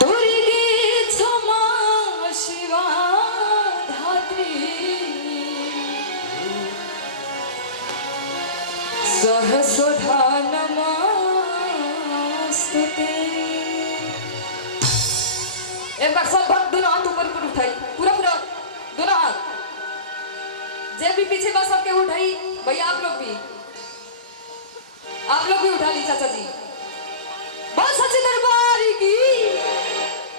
दुर्गे क्षमा शिवा धात्री सहस्रधा नमस्तुते। एक बार सब भक्त दोनों हाथ ऊपर ऊपर उठाई, पूरा पूरा दोनों हाथ। जे भी पीछे बस सबके उठाई भैया, आप लोग भी उठा ली चाचा जी। बस सच्चे दरबार की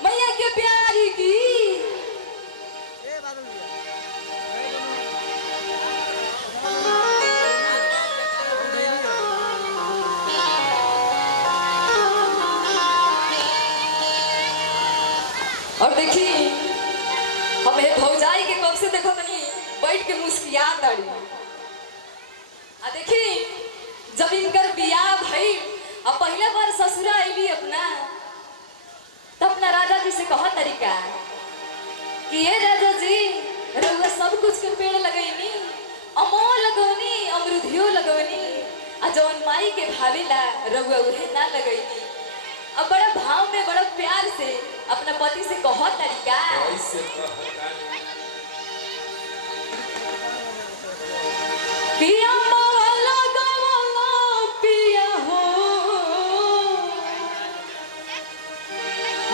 मैया के प्यारी की। और देखिए हमें भौजाई के कब से देखो तनी बैठ के मुस्कियात आड़ी। आ देखी जब इनकर बियाह भई अब पहले बार ससुरा आईली अपना, तब अपना राजा जी से कहा तरीका कि ये राजा जी रउआ सब कुछ के पेड़ लगैनी, अमो लगौनी, अमरुधियो लगौनी, आ जौन माई के भावेला रउआ उहे ना लगैनी। अब बड़ा भाव में बड़ा प्यार से अपना पति से कहा तरीका पिया माला गवाला पिया हो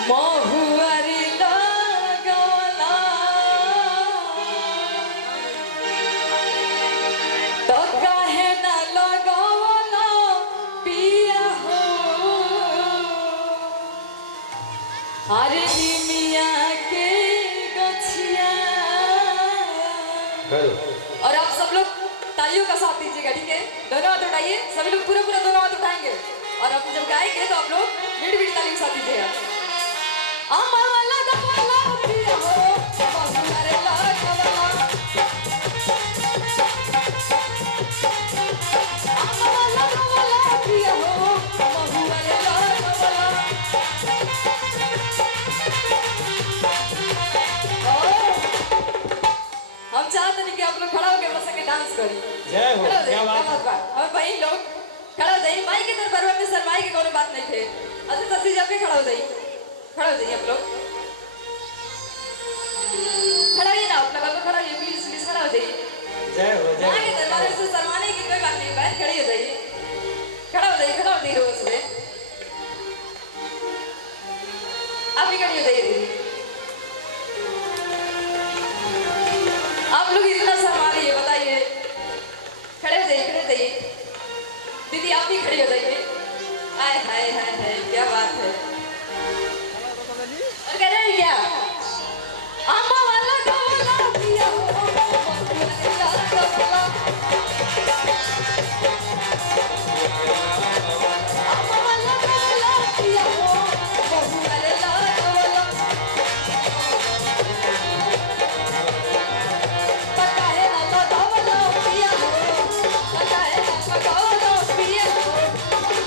महुआरी लगवाला तो काहे ना लगवाला पिया हो अरे मिया के गछिया। और आप सब लोग तालियों का साथ दीजिएगा, ठीक है? दोनों हाथ उठाइए, सभी लोग पूरा पूरा दोनों हाथ उठाएंगे और अब जब गाएंगे तो आप लोग मीठी मीठी तालियों के साथ दीजिएगा। अम्मा वाला गवाला पिया हो बहुआरे लगवाला, अम्मा वाला गवाला पिया हो बहुआरे लगवाला। हम चाहते हैं कि आप लोग खड़ा होकर बस के डांस करें। जय हो, क्या बात है। और भाई लोग खड़ा हो जाइए, माई के दरबार में शर्माई की कोई बात नहीं थे। अच्छा सच्ची जब भी खड़ा हो जाइए, खड़ा हो जाइए आप लोग, खड़ा ही ना अपना बाबा, खड़ा होइए प्लीज प्लीज, खड़ा हो जाइए। जय हो, जय माई के दरबार में शर्माने की कोई बात नहीं, बैठ खड़ी हो जाइए, खड़ा हो जाइए, खड़ा हो जाइए रोज में। आप भी खड़ी हो जाइए दीदी। आप लोग इतना शर्मा रही है, बताइए। खड़े हो जाइए, खड़े हो जाइए दीदी, आप भी खड़ी हो जाइए। आय हाय हाय हाय, क्या बात है। और कह रहे हैं क्या अम्मा वाला गवाला पिया हो बहुआरे लगवाला, अम्मा वाला गवाला पिया हो बहुआरे लगवाला। पकाए ना लगवाला पिया हो, पकाए ना लगवाला पिया हो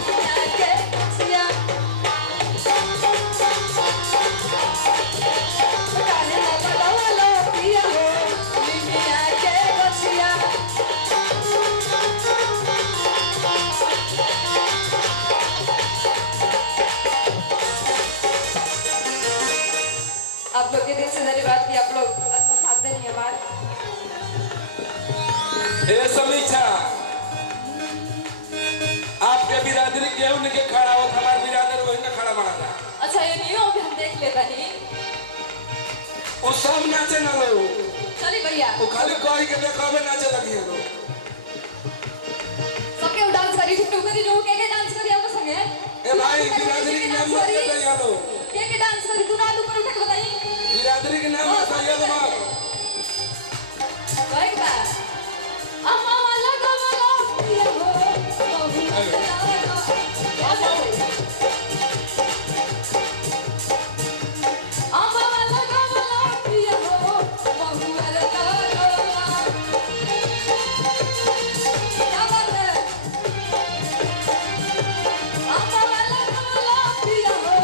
मिया के गछिया, पकाए ना लगवाला पिया हो मिया के गछिया। आप लोग के दिल से धन्यवाद कि आप लोग आत्मसात देंगे हमारे। हे समीक्षा, आपके बिरादरी केहू के खड़ा हो, हमार बिरादर वही ना खड़ा बना था। अच्छा ये नहीं हो, अभी हम देख लेता नहीं। वो सब नाचे ना लो, चलिए भैया वो खाली कही के देखावे नाचे लगी है। सबके डांस करी, ठुक करी, जो के डांस करी आप संगे। ए भाई बिरादरी के नाम मत बताइए लो, के डांस करी तू ना ऊपर उठ के बताइए। बिरादरी के नाम बताइए लो मत। भाई बा अम्मा वाला गवाला पिया हो बहुआरे लगवाला, अम्मा वाला गवाला पिया हो बहुआरे लगवाला। क्या बात है। अम्मा वाला गवाला पिया हो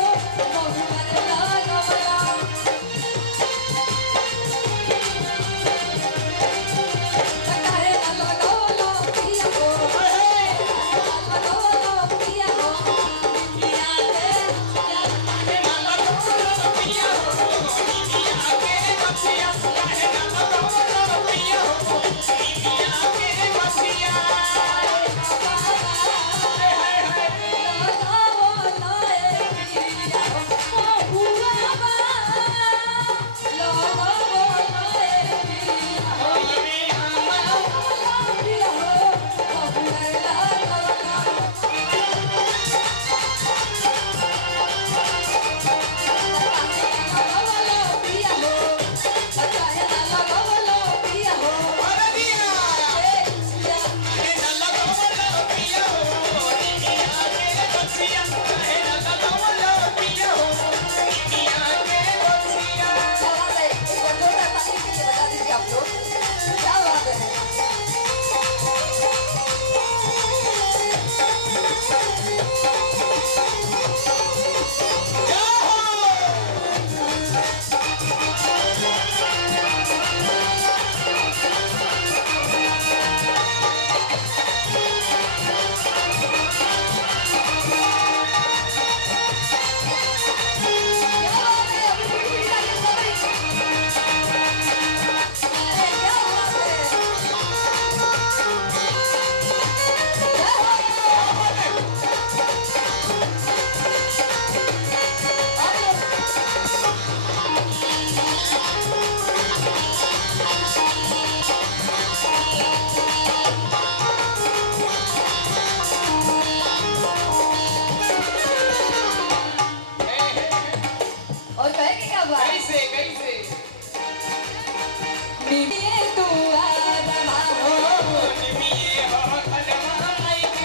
बा कैसे कैसे निमिये दुआरवा हो निमिये हो खलवा माइक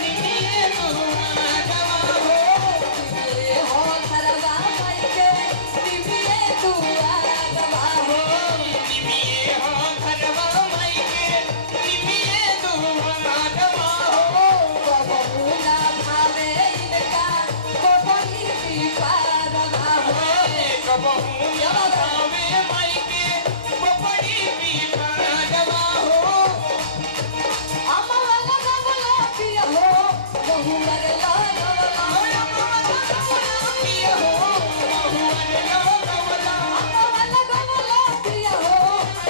निमिये दुआरवा हो निमिये हो खरवा माइके निमिये दुआरवा हो निमिये हो खलवा माइक निमिये दुआरवा हो बबुला भावे इनका कोपली दीपारवा हो कबहू ना भावे माइक बपड़ी पीपारवा हो अमला गवला पिया हो बहुवर लागवला पिया हो बहुअर गवला अमला गवला पिया हो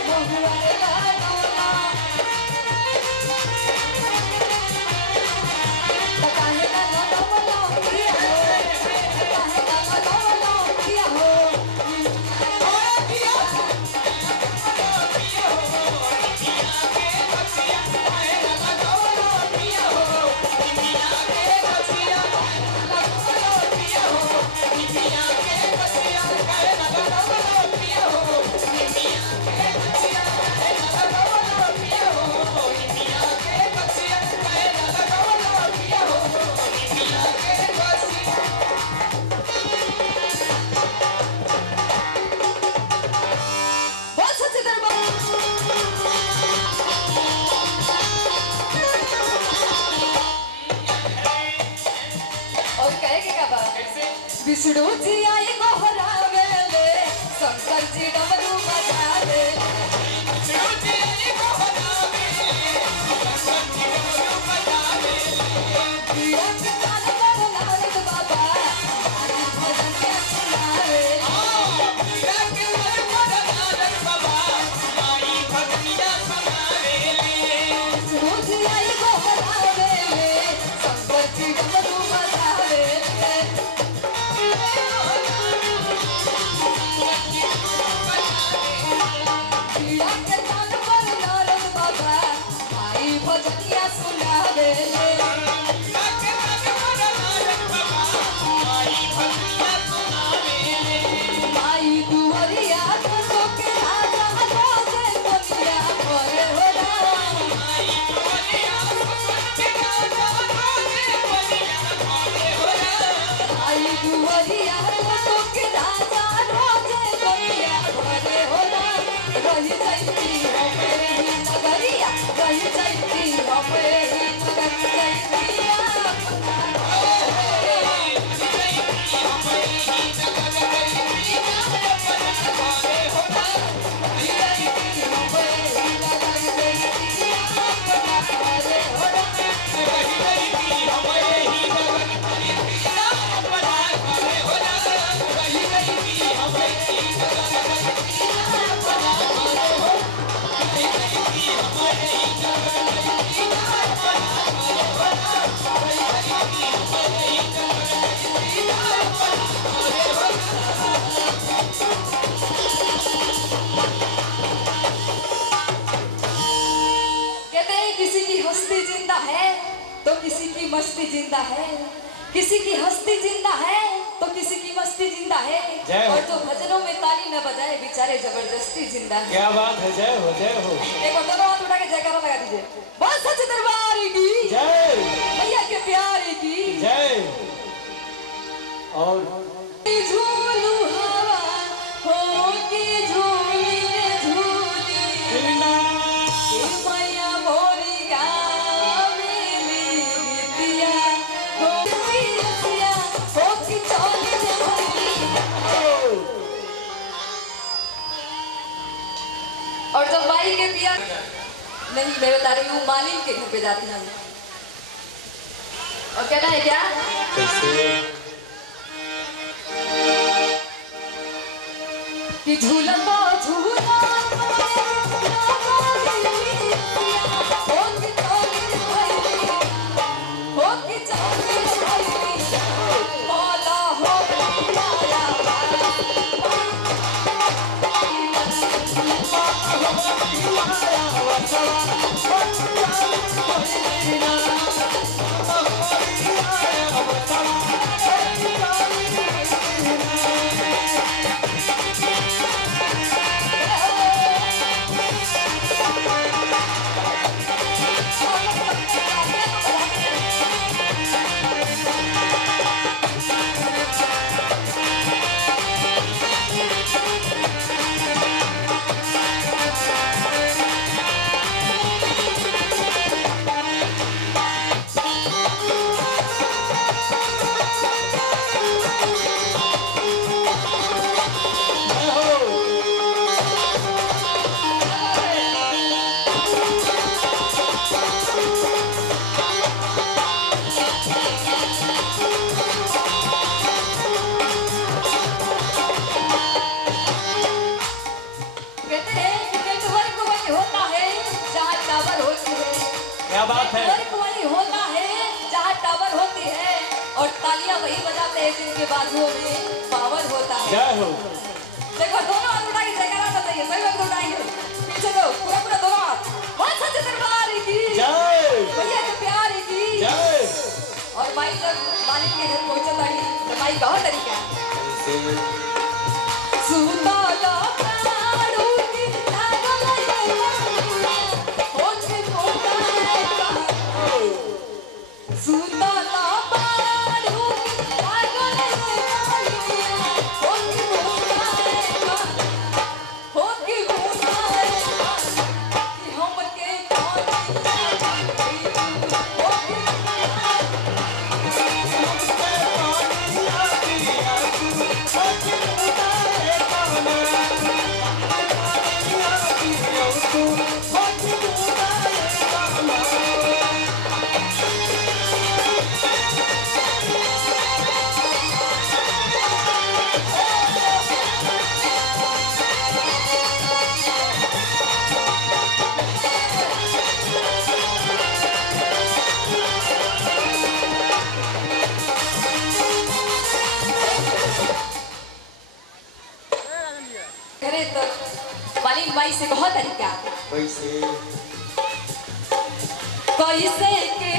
बहुवर लागवला काहे ना गवला पिया हो काहे ना गवला पिया हो बहुत सच्चे दरबार और कहे के का बात विष्णु जी आई गोहरावेले शंकर जी डमरू बजावे पीड़ा के कान पर नारद बाबा हरि भजन के सुनावे विष्णु जी आई गोहरावेले शंकर जी डमरू बजावे पीड़ा के कान पर नारद बाबा हरि भजन के सुनावे माई दुवरिया तो के राजा रोजे दुनिया करे हो राम माई दुवरिया तो के राजा रोजे दुनिया करे हो राम रही जाती हमें ही नगरिया रही जाती हमें ही नगरिया कहते हैं किसी की हस्ती जिंदा है तो किसी की मस्ती जिंदा है किसी की हस्ती जिंदा है तो किसी की मस्ती जिंदा है जय हो। और जो भजनों में ताली न बजाए बेचारे जबरदस्ती जिंदा है क्या बात है, जय हो जय हो एक बार दोनों हाथ उठा के जयकारा लगा दीजिए बहुत सच्चे दरबार की जय भैया के प्यारे की जय। और झूलू हवा हो के झूली रे झूली मैया मोरी गावेली गीतिया हो गीतिया हो की चौली रे भैली और जब माई के पिया नहीं मैं बता रही हूँ मालिन के घर पे जाती हूँ और कहना है क्या कि झूला तो झूला जय हो देखो दोनों हाथ उठाइए, जयकारा तो चाहिए, सही वक्त उठाइए। पीछे दो, पूरा पूरा दोनों हाथ। बहुत सच्चे दरबार की जय भैया के प्यार की। जय। और माई जब मालिक के घर पहुंचे ताड़ी तो माई कहा तरीका सुताला प्राणू की लागल होके मोटा सुताला प्राणू की लागल होके मोटा कि हमके करे तो मालिक माई से बहुत तरीका कैसे कैसे के